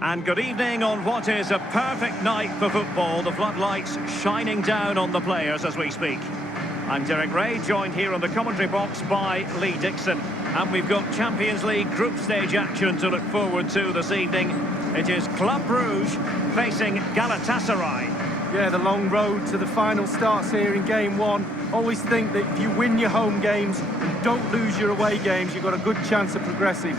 And good evening on what is a perfect night for football. The floodlights shining down on the players as we speak. I'm Derek Ray, joined here on the commentary box by Lee Dixon. And we've got Champions League group stage action to look forward to this evening. It is Club Brugge facing Galatasaray. Yeah, the long road to the final starts here in game one. Always think that if you win your home games and don't lose your away games, you've got a good chance of progressing.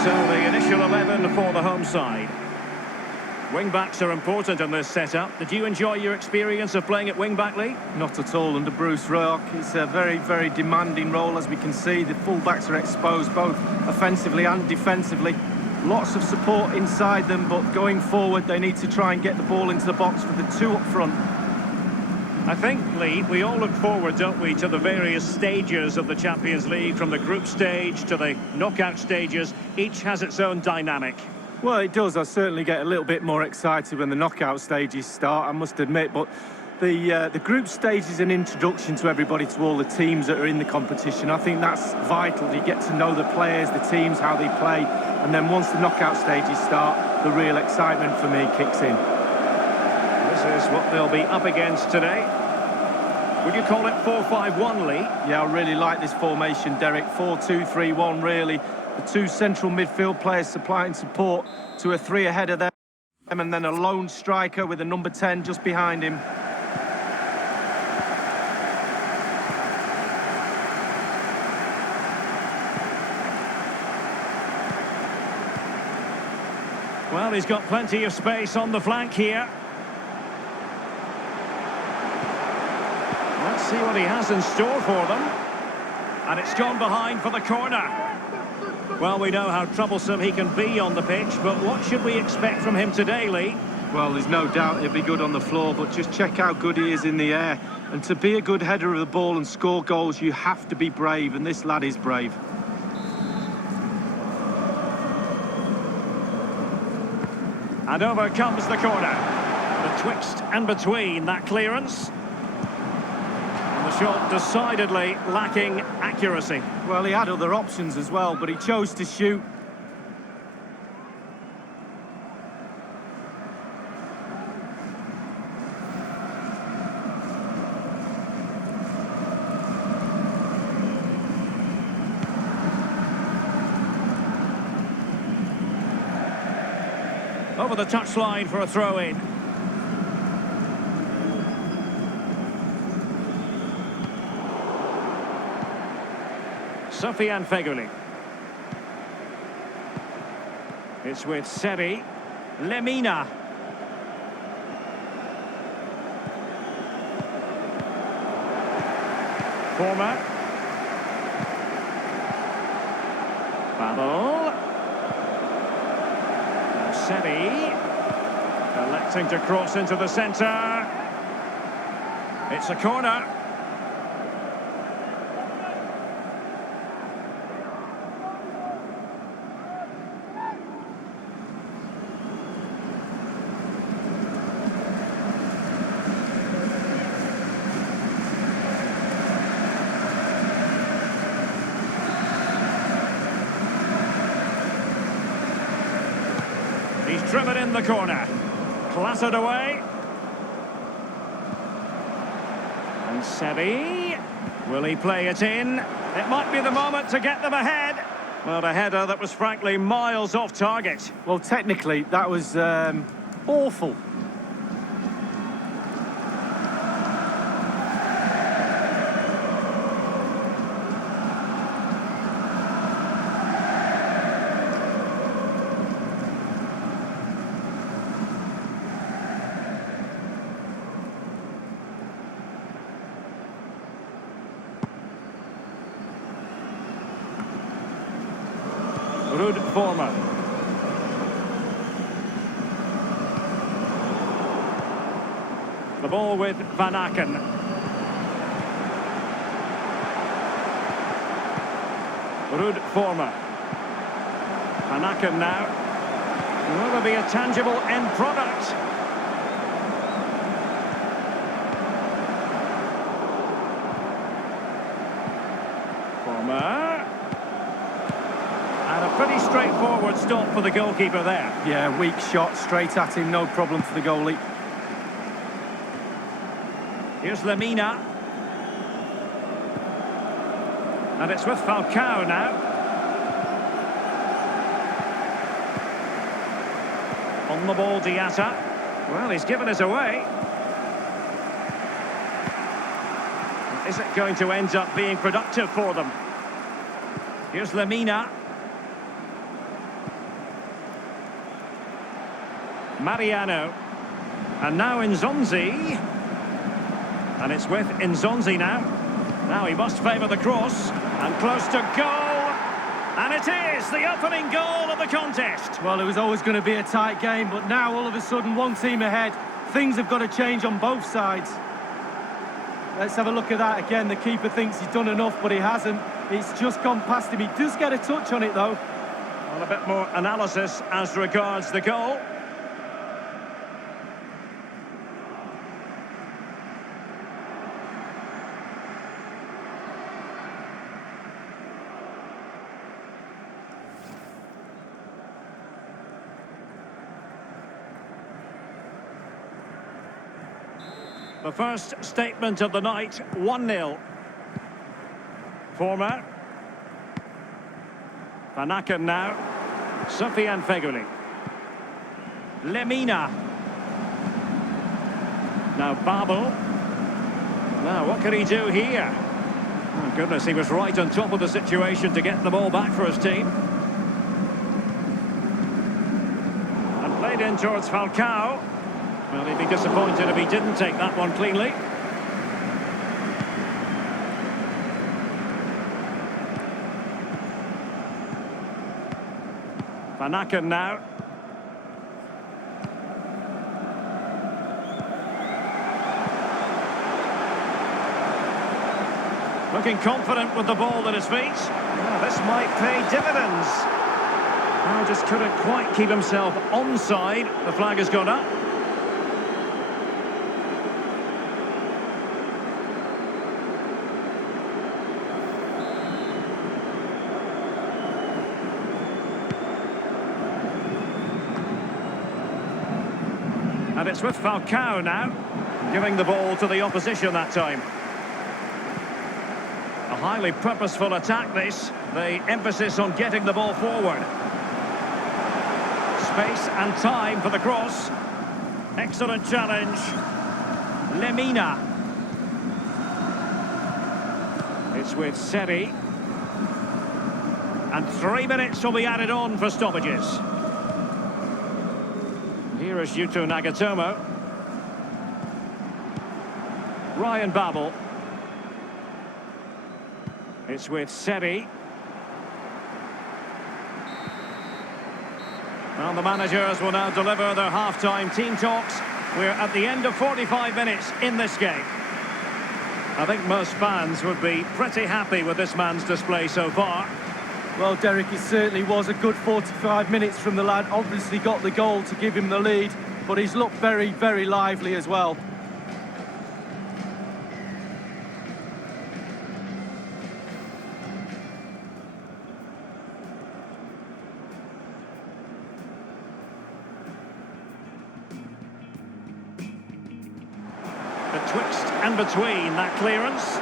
So the initial 11 for the home side. Wing-backs are important in this setup. Did you enjoy your experience of playing at wing-back, Lee? Not at all under Bruce Rock. It's a very, very demanding role, as we can see. The full-backs are exposed both offensively and defensively. Lots of support inside them, but going forward, they need to try and get the ball into the box for the two up front. I think, Lee, we all look forward, don't we, to the various stages of the Champions League, from the group stage to the knockout stages. Each has its own dynamic. Well, it does. I certainly get a little bit more excited when the knockout stages start, I must admit. But the group stage is an introduction to everybody, to all the teams that are in the competition. I think that's vital. You get to know the players, the teams, how they play. And then once the knockout stages start, the real excitement for me kicks in. This is what they'll be up against today. Would you call it 4-5-1, Lee? Yeah, I really like this formation, Derek. 4-2-3-1, really. The two central midfield players supplying support to a three ahead of them, and then a lone striker with a number 10 just behind him. Well, he's got plenty of space on the flank here. Let's see what he has in store for them. And it's gone behind for the corner. Well, we know how troublesome he can be on the pitch, but what should we expect from him today, Lee? Well, there's no doubt he'll be good on the floor, but just check how good he is in the air. And to be a good header of the ball and score goals, you have to be brave, and this lad is brave. And over comes the corner. Betwixt and between that clearance. The shot decidedly lacking accuracy. Well, he had other options as well, but he chose to shoot. Over the touchline for a throw-in. Sofiane Feghouli. It's with Seri. Lemina. Former. Babel. Seri. Electing to cross into the centre. It's a corner. He's driven in the corner. Clattered away. And Seri. Will he play it in? It might be the moment to get them ahead. Well, a header that was frankly miles off target. Well, technically, that was awful. Ruud Vormer. The ball with Van Aken. Ruud Vormer. Van Aken now. Will there be a tangible end product? Vormer. And a pretty straightforward stop for the goalkeeper there. Yeah, weak shot, straight at him, no problem for the goalie. Here's Lemina. And it's with Falcao now. On the ball, Diatta. Well, he's given us away. Is it going to end up being productive for them? Here's Lemina. Mariano. And now Nzonzi. And it's with Nzonzi now. Now he must favour the cross. And close to goal. And it is the opening goal of the contest. Well, it was always going to be a tight game, but now all of a sudden one team ahead. Things have got to change on both sides. Let's have a look at that again. The keeper thinks he's done enough, but he hasn't. It's just gone past him. He does get a touch on it, though. Well, a bit more analysis as regards the goal. The first statement of the night, 1-0. Vormer. Van Aken now. Sofiane Feghouli. Lemina. Now Babel. Now what can he do here? Oh goodness, he was right on top of the situation to get the ball back for his team. And played in towards Falcao. Well, he'd be disappointed if he didn't take that one cleanly. Van Aken now. Looking confident with the ball at his feet. Oh, this might pay dividends. Oh, just couldn't quite keep himself onside. The flag has gone up. And it's with Falcao now, giving the ball to the opposition that time. A highly purposeful attack this, the emphasis on getting the ball forward. Space and time for the cross. Excellent challenge. Lemina. It's with Seri. And 3 minutes will be added on for stoppages. Here is Yuto Nagatomo. Ryan Babel. It's with Seri. And the managers will now deliver their half-time team talks. We're at the end of 45 minutes in this game. I think most fans would be pretty happy with this man's display so far. Well, Derek, it certainly was a good 45 minutes from the lad. Obviously got the goal to give him the lead, but he's looked very, very lively as well. Betwixt and between that clearance.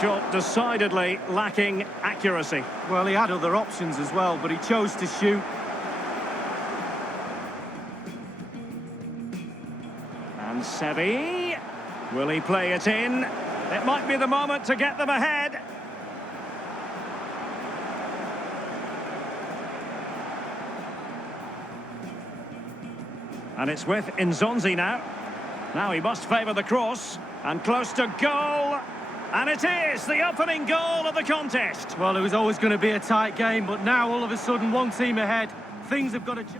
Shot decidedly lacking accuracy. Well, he had other options as well, but he chose to shoot. And Seri, will he play it in? It might be the moment to get them ahead. And it's with Nzonzi now. Now he must favour the cross. And close to goal. And it is the opening goal of the contest. Well, it was always going to be a tight game, but now all of a sudden one team ahead. Things have got to change.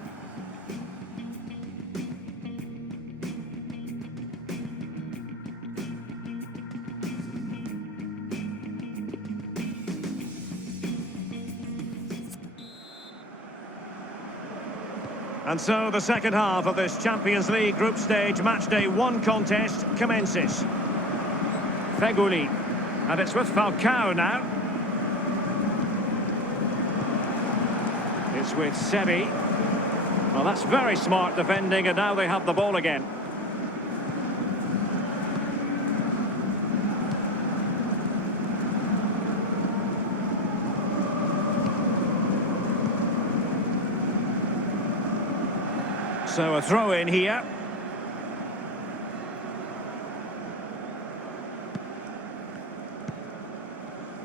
And so the second half of this Champions League group stage match day 1 contest commences. Feguli, and it's with Falcao now. It's with Sebi. Well, that's very smart defending, and now they have the ball again. So a throw in here.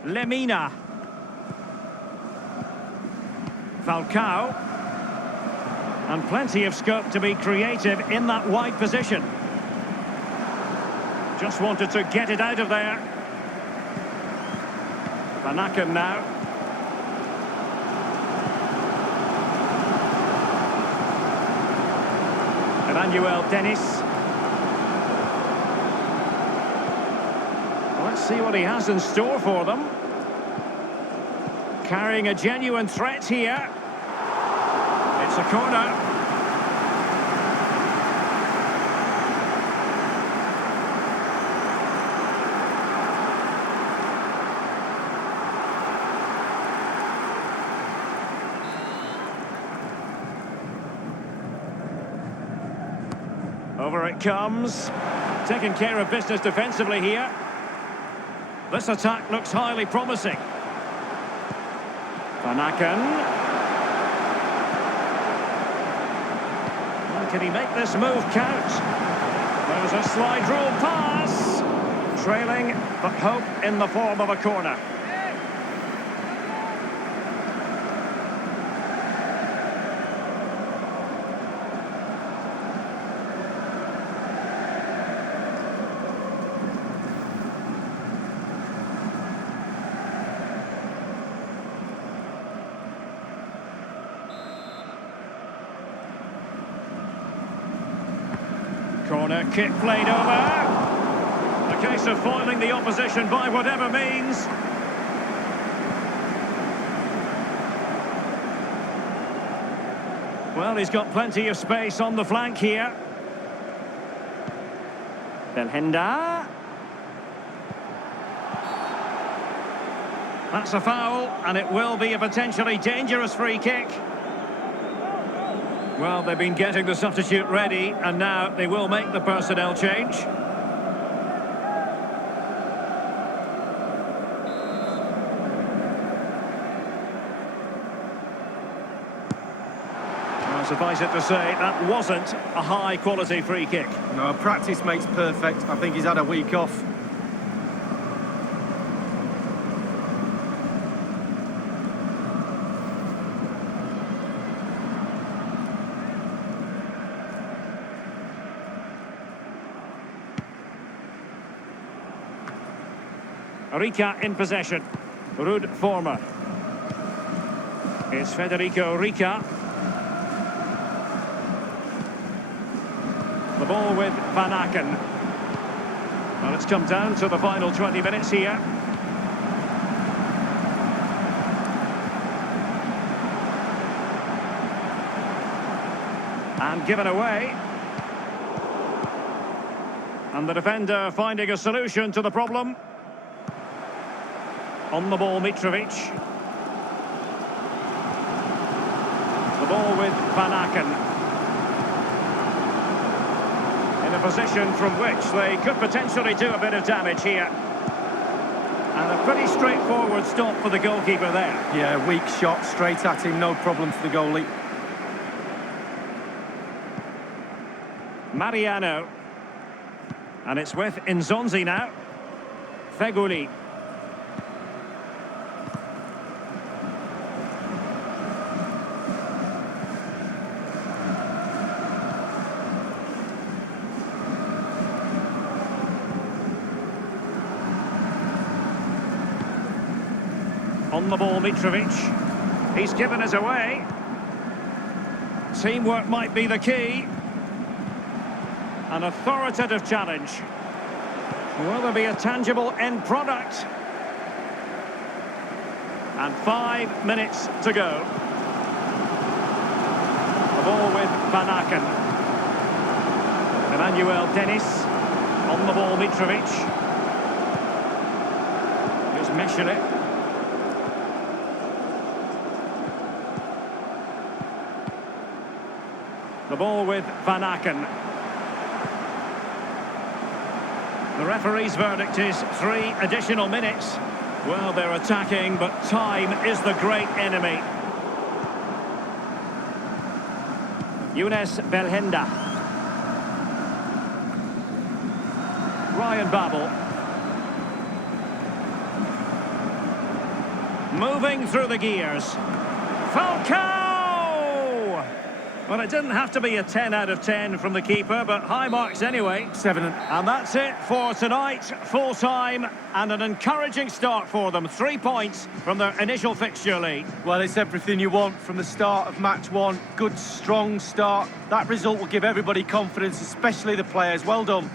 Lemina. Falcao. And plenty of scope to be creative in that wide position. Just wanted to get it out of there. Van Aken now. Emmanuel Dennis. Let's see what he has in store for them. Carrying a genuine threat here. It's a corner. Over it comes. Taking care of business defensively here. This attack looks highly promising. Van Aken. And can he make this move count? There's a slide rule pass. Trailing, but hope in the form of a corner. Corner kick played over. A case of foiling the opposition by whatever means. Well, he's got plenty of space on the flank here. Belhenda. That's a foul, and it will be a potentially dangerous free kick. Well, they've been getting the substitute ready, and now they will make the personnel change. Well, suffice it to say, that wasn't a high-quality free kick. No, practice makes perfect. I think he's had a week off. Rica in possession. Ruud Vormer. It's Federico Rica. The ball with Van Aken. Well, it's come down to the final 20 minutes here. And given away. And the defender finding a solution to the problem. On the ball, Mitrovic. The ball with Van Aken. In a position from which they could potentially do a bit of damage here. And a pretty straightforward stop for the goalkeeper there. Yeah, weak shot, straight at him, no problem for the goalie. Mariano. And it's with Nzonzi now. Feguli. On the ball, Mitrovic. He's given us away. Teamwork might be the key. An authoritative challenge. Will there be a tangible end product? And 5 minutes to go. The ball with Van Aken. Emmanuel Dennis. On the ball, Mitrovic. Here's Mesheret. The ball with Van Aken. The referee's verdict is 3 additional minutes. Well, they're attacking, but time is the great enemy. Younes Belhanda. Ryan Babel. Moving through the gears. Falcao! Well, it didn't have to be a 10 out of 10 from the keeper, but high marks anyway. 7. And that's it for tonight. Full time and an encouraging start for them. 3 points from their initial fixture lead. Well, it's everything you want from the start of match 1. Good, strong start. That result will give everybody confidence, especially the players. Well done.